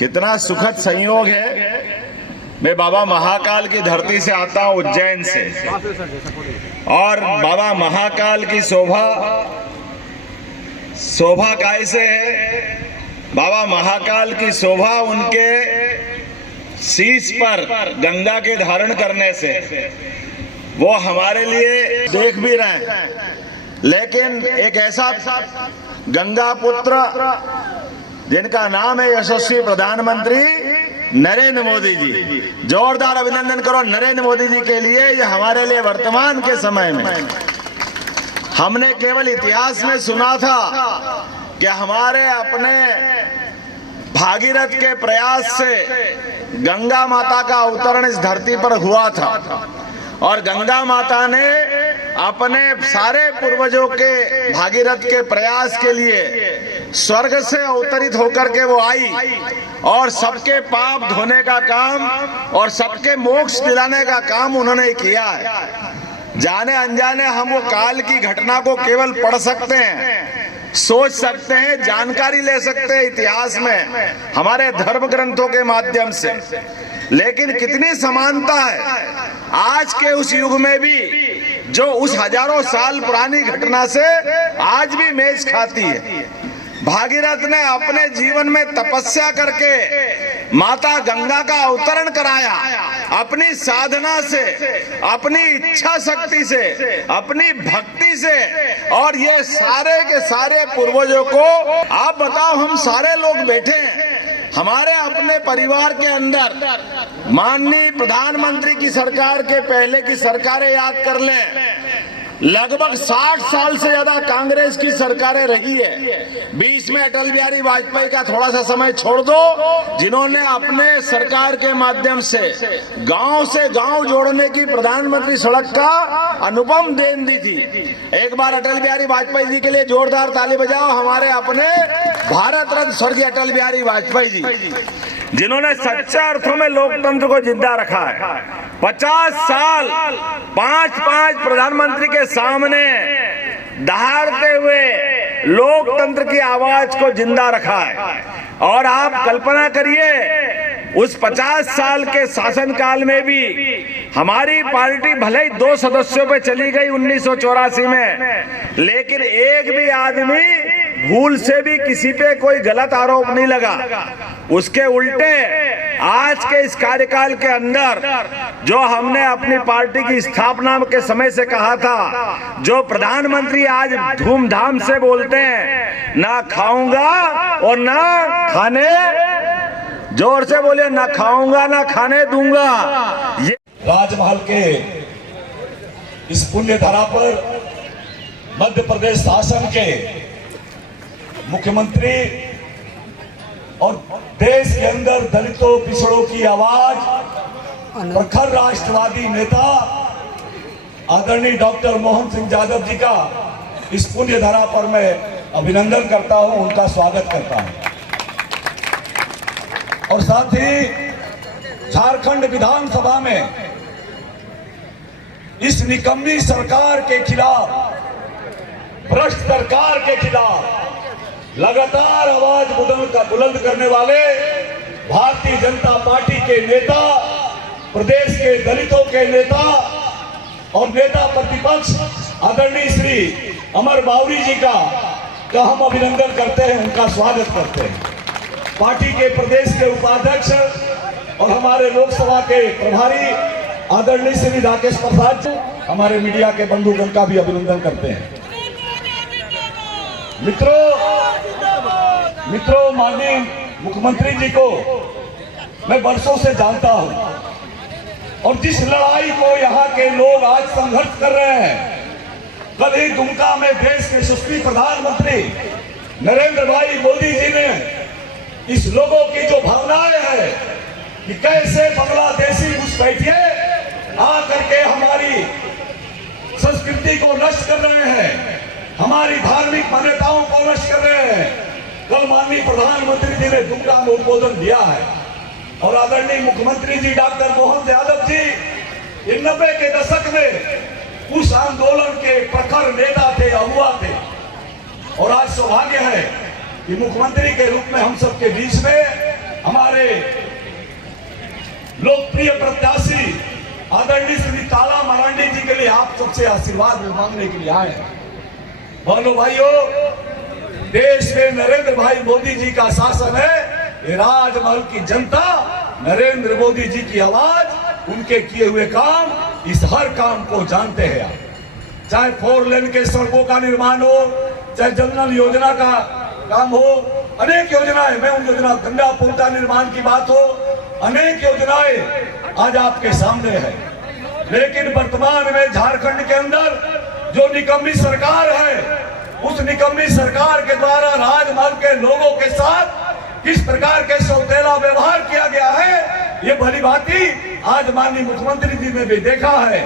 कितना सुखद संयोग है। मैं बाबा महाकाल की धरती से आता हूँ, उज्जैन से, और बाबा महाकाल की शोभा कैसे है? बाबा महाकाल की शोभा उनके शीश पर गंगा के धारण करने से, वो हमारे लिए देख भी रहे हैं। लेकिन एक ऐसा गंगा पुत्र जिनका नाम है यशस्वी प्रधानमंत्री नरेंद्र मोदी जी, जोरदार अभिनंदन करो नरेंद्र मोदी जी के लिए। ये हमारे लिए वर्तमान के समय में, हमने केवल इतिहास में सुना था कि हमारे अपने भागीरथ के प्रयास से गंगा माता का अवतरण इस धरती पर हुआ था, और गंगा माता ने अपने सारे पूर्वजों के भागीरथ के प्रयास के लिए स्वर्ग से अवतरित होकर के वो आई, और सबके पाप धोने का काम और सबके मोक्ष दिलाने का काम उन्होंने किया है। जाने अनजाने हम वो काल की घटना को केवल पढ़ सकते हैं, सोच सकते हैं, जानकारी ले सकते हैं इतिहास में हमारे धर्म ग्रंथों के माध्यम से, लेकिन कितनी समानता है आज के उस युग में भी, जो उस हजारों साल पुरानी घटना से आज भी मेज खाती है। भागीरथ ने अपने जीवन में तपस्या करके माता गंगा का अवतरण कराया, अपनी साधना से, अपनी इच्छा शक्ति से, अपनी भक्ति से, और ये सारे के सारे पूर्वजों को, आप बताओ, हम सारे लोग बैठे हैं, हमारे अपने परिवार के अंदर माननीय प्रधानमंत्री की सरकार के पहले की सरकारें याद कर लें, लगभग 60 साल से ज्यादा कांग्रेस की सरकारें रही है। बीच में अटल बिहारी वाजपेयी का थोड़ा सा समय छोड़ दो, जिन्होंने अपने सरकार के माध्यम से गांव जोड़ने की प्रधानमंत्री सड़क का अनुपम देन दी थी। एक बार अटल बिहारी वाजपेयी जी के लिए जोरदार ताली बजाओ, हमारे अपने भारत रत्न स्वर्गीय अटल बिहारी वाजपेयी जी, जिन्होंने सच्चे अर्थों में लोकतंत्र को जिंदा रखा है। 50 साल 5 प्रधानमंत्री के सामने दहाड़ते हुए लोकतंत्र की आवाज को जिंदा रखा है। और आप कल्पना करिए, उस 50 साल के शासनकाल में भी हमारी पार्टी भले ही 2 सदस्यों पे चली गई 1984 में, लेकिन एक भी आदमी भूल से भी किसी पे कोई गलत आरोप नहीं लगा। उसके उल्टे आज के इस कार्यकाल के अंदर जो हमने अपनी पार्टी की स्थापना के समय से कहा था, जो प्रधानमंत्री आज धूमधाम से बोलते हैं, ना खाऊंगा और ना खाने, जोर से बोलिए, ना खाऊंगा ना खाने दूंगा। ये राजमहल के इस पुण्य धरा पर मध्य प्रदेश शासन के मुख्यमंत्री और देश के अंदर दलितों पिछड़ों की आवाज, प्रखर राष्ट्रवादी नेता आदरणीय डॉक्टर मोहन सिंह यादव जी का इस पुण्य धरा पर मैं अभिनंदन करता हूं, उनका स्वागत करता हूं। और साथ ही झारखंड विधानसभा में इस निकम्मी सरकार के खिलाफ, भ्रष्ट सरकार के खिलाफ लगातार आवाज बुलंद करने वाले भारतीय जनता पार्टी के नेता, प्रदेश के दलितों के नेता और नेता प्रतिपक्ष आदरणीय श्री अमर बावरी जी का हम अभिनंदन करते हैं, उनका स्वागत करते हैं। पार्टी के प्रदेश के उपाध्यक्ष और हमारे लोकसभा के प्रभारी आदरणीय श्री राकेश प्रसाद जी, हमारे मीडिया के बंधुगण का भी अभिनंदन करते हैं। मित्रों, माननीय मुख्यमंत्री जी को मैं वर्षों से जानता हूं, और जिस लड़ाई को यहाँ के लोग आज संघर्ष कर रहे हैं, कल ही दुमका में देश के यशस्वी प्रधानमंत्री नरेंद्र भाई मोदी जी ने इस लोगों की जो भावनाएं हैं कि कैसे बांग्लादेशी घुसपैठिए आकर के हमारी संस्कृति को नष्ट कर रहे हैं, हमारी धार्मिक मान्यताओं को नष्ट कर रहे हैं, कल माननीय प्रधानमंत्री जी ने दुमका में उद्बोधन दिया है। और आदरणीय मुख्यमंत्री जी डॉक्टर मोहन यादव जी 90 के दशक में उस आंदोलन के प्रखर नेता थे, अगुवा थे। और आज सौभाग्य है कि मुख्यमंत्री के रूप में हम सबके बीच में हमारे लोकप्रिय प्रत्याशी आदरणीय श्री काला मरांडी जी के लिए आप सबसे आशीर्वाद मांगने के लिए आए हैं। बोलो भाइयों, देश में नरेंद्र भाई मोदी जी का शासन है। ये राजमहल की जनता नरेंद्र मोदी जी की आवाज, उनके किए हुए काम, इस हर काम को जानते हैं आप। चाहे 4 लेन के सड़कों का निर्माण हो, चाहे जनधन योजना का काम हो, अनेक योजनाएं, मैं उन योजना गंगा पुल का निर्माण की बात हो, अनेक योजनाएं आज आपके सामने है। लेकिन वर्तमान में झारखंड के अंदर जो निकम्मी सरकार है, उस निकम्मी सरकार के द्वारा राजमहल के लोगों के साथ किस प्रकार के सौतेला व्यवहार किया गया है, ये भली भांति आज माननीय मुख्यमंत्री जी ने भी देखा है।